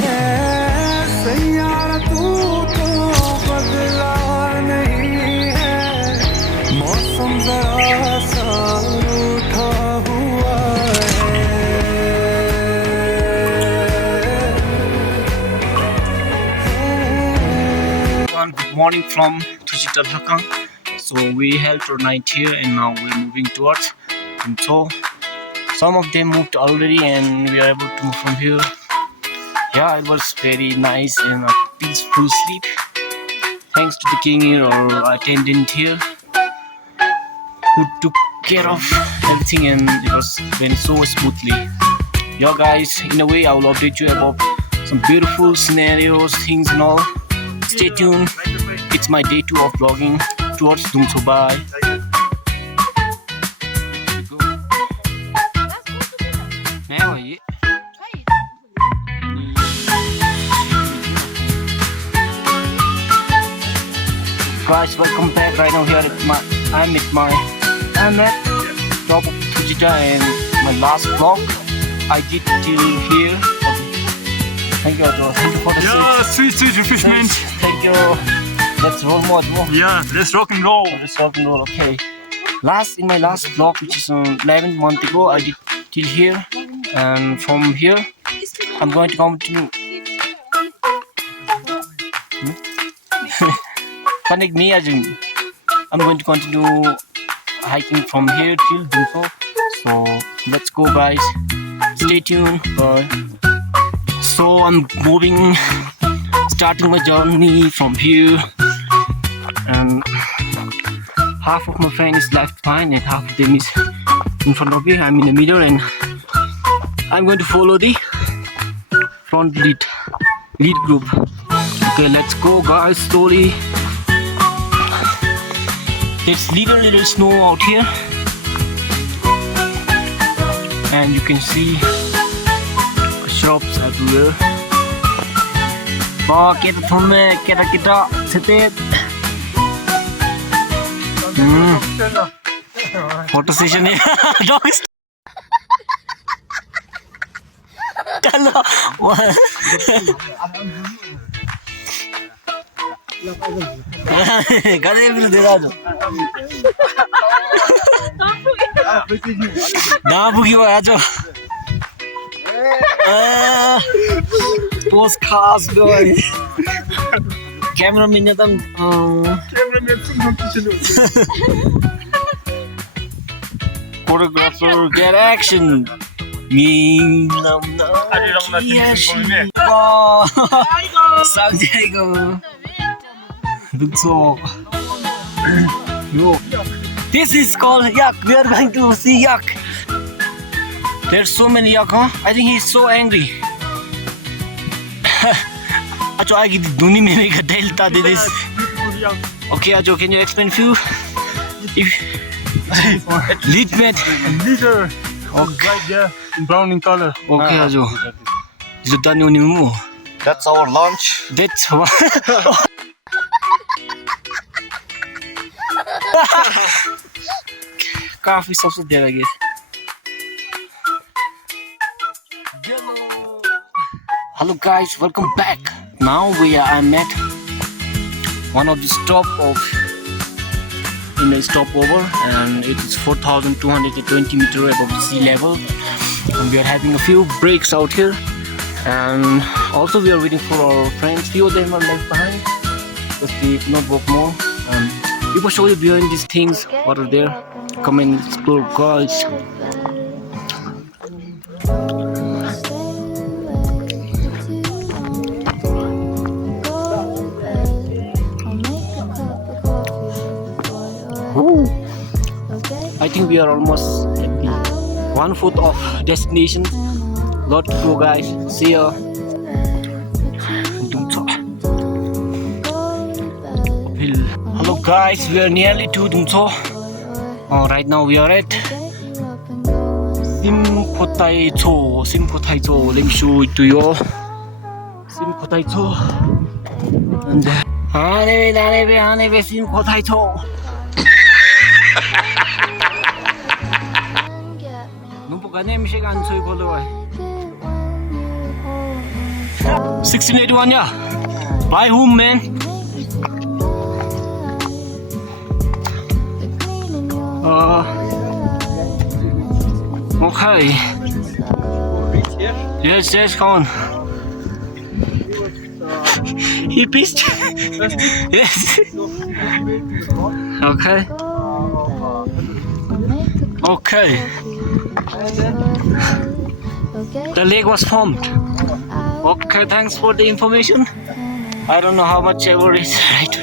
है सैयारा तू तो बदला नहीं है मौसम जरा सा रूठा हुआ Good morning from Thujedra. So we held our night here and now we're moving towards Dungtsho. Some of them moved already and we are able to move from here. Yeah, it was very nice and a peaceful sleep. Thanks to the king here or attendant here who took care of everything and it was went so smoothly. Yeah guys, in a way I will update you about some beautiful scenarios, things and all. Stay tuned. It's my day 2 of vlogging towards Dungtsho. Bye. Guys, welcome back. Right now here I'm at top of Thujedra and my last vlog I did till here. Thank you, Ajo. Thank you for the Sweet refreshment. Thank you. Let's roll more. Yeah, let's rock and roll. Let's rock and roll. Okay. In my last vlog, which is 11 months ago, I did till here, and from here, I'm going to continue. Connect me, Ajun. I'm going to continue hiking from here till Dungtsho. So let's go, guys. Stay tuned. Bye. So I'm starting my journey from here, and half of my friend is left behind and half of them is in front of me. I'm in the middle and I'm going to follow the front lead group. Okay, let's go guys, slowly. There's little snow out here and you can see shops everywhere. Kita setet. Photo session here. Post khas boy. Cameraman tam photographer get action. This is called yak. We are going to see yak. There's so many yak, huh? I think he's so angry. Ajo, I give Duni Mega Delta did this. Okay, Ajo, can you explain few? Lead mate. Leader. Okay. Right there, in brown in color. Okay, Ajo. That's our lunch. That's what. Coffee sauce there, I guess. Hello guys, welcome back. Now I'm at one of the in the stopover, and it is 4,220 meters above the sea level. And we are having a few breaks out here, and also we are waiting for our friends. Few of them are left behind because they could not walk more. We will show you behind these things what are there. Come and explore, guys. I think we are almost at the 1/4 of destination. Lot to go, guys. See ya. Hello guys, we are nearly to Dungtsho. Right now we are at Simkotaicho. Let me show it to you all. Simkotaicho. And Simkotaicho. Numpo ka nem siya kan soy kolo ay. 1681, yeah. By whom, man? Okay. Yes, come on. He pissed. Yes. Okay. Okay. The lake was formed. Okay, thanks for the information. I don't know how much ever is right.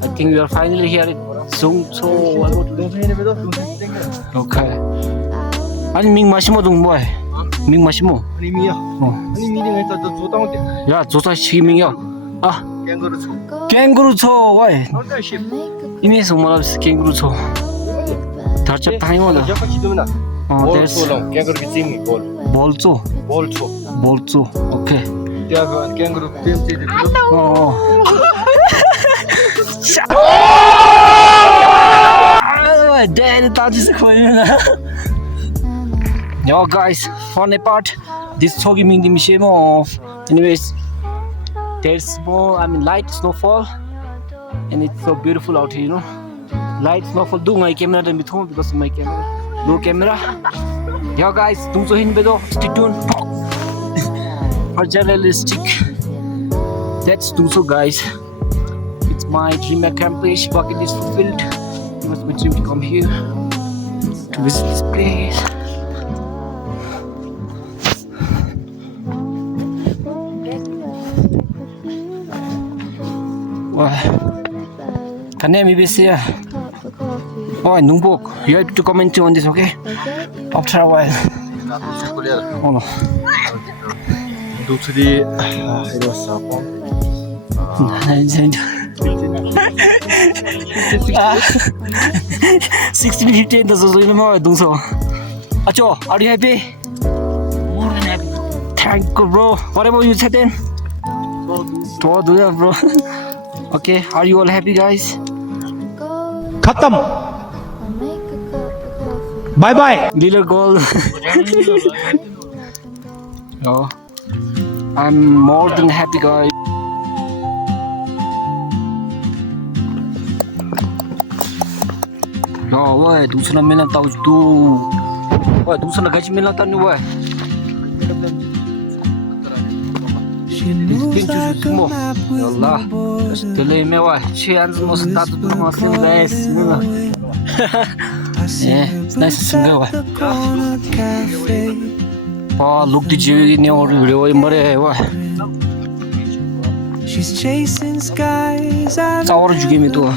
I think we are finally here at Dungtsho. Okay. 아니 밍 마시모 동 뭐해? 밍 마시모. 아니미야. 어. 아니미는 일단 저 조당대. 야 조사 시밍이야. 아 갱그르초. 갱그루초 와이. 얼다십. 이미에서 말하면서 갱그루초. 다쳐 타이머다. 약간 지도나. 됐어. 볼초랑 갱그르 찜이 볼. 볼초. 볼초. 볼초. 오케이. 야, 그 갱그르 찜 Dad, yo guys, funny part. This Chogi Ming the Mishimo. Anyways, there's more. I mean, light snowfall, and it's so beautiful out here. You know, light snowfall. Do my camera then because of my camera. No camera. Yo guys, Dungtsho hin bedo. Stick tuned. For journalistic. That's Dungtsho, guys. It's my dream accomplish. Bucket is fulfilled. It was my dream to come here to visit this place. Wow. Can I maybe see? Oh, Nungbok, you have to comment on this, okay? After a while. Oh no. 도출이 이랬어. 1615 does also remember Dungtsho. Acho, are you happy? More than happy. Thank you, bro. What about you, Chetan? So do that, bro. Okay, are you all happy, guys? Khatam. Bye bye. Little goal. Oh, I'm more than happy, guys. No, why? Dungtsho na mena tao tu. Why? Dungtsho na gaji mena tao ni why? She moves like a map with no border. Delay me why? She hands most of that to my face. Yeah, it's nice to see you. Oh, look the Jerry in your video. She's chasing skies. How did you give me to her?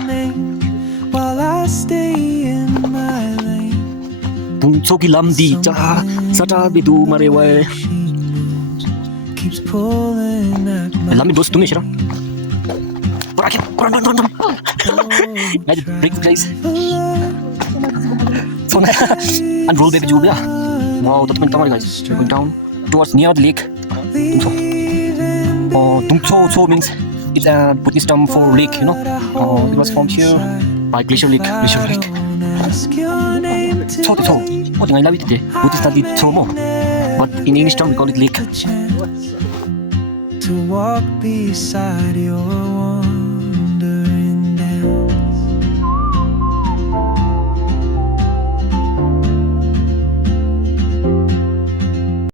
While I stay in my lane. Dungtsho ki lamdi cha sata bidu mare wai. Keeps pulling at my Lamdi dos tu me shira. Run. Guys, break the place. Unroll baby Julia. Wow, that's been guys. We're going down towards near the lake. Dungtsho. Oh, Dungtsho means it's a Buddhist term for lake, you know. It was formed here by glacier lake. Cho. Oh, I love it today. Buddhist study Chomo. But in English term we call it lake. to walk beside your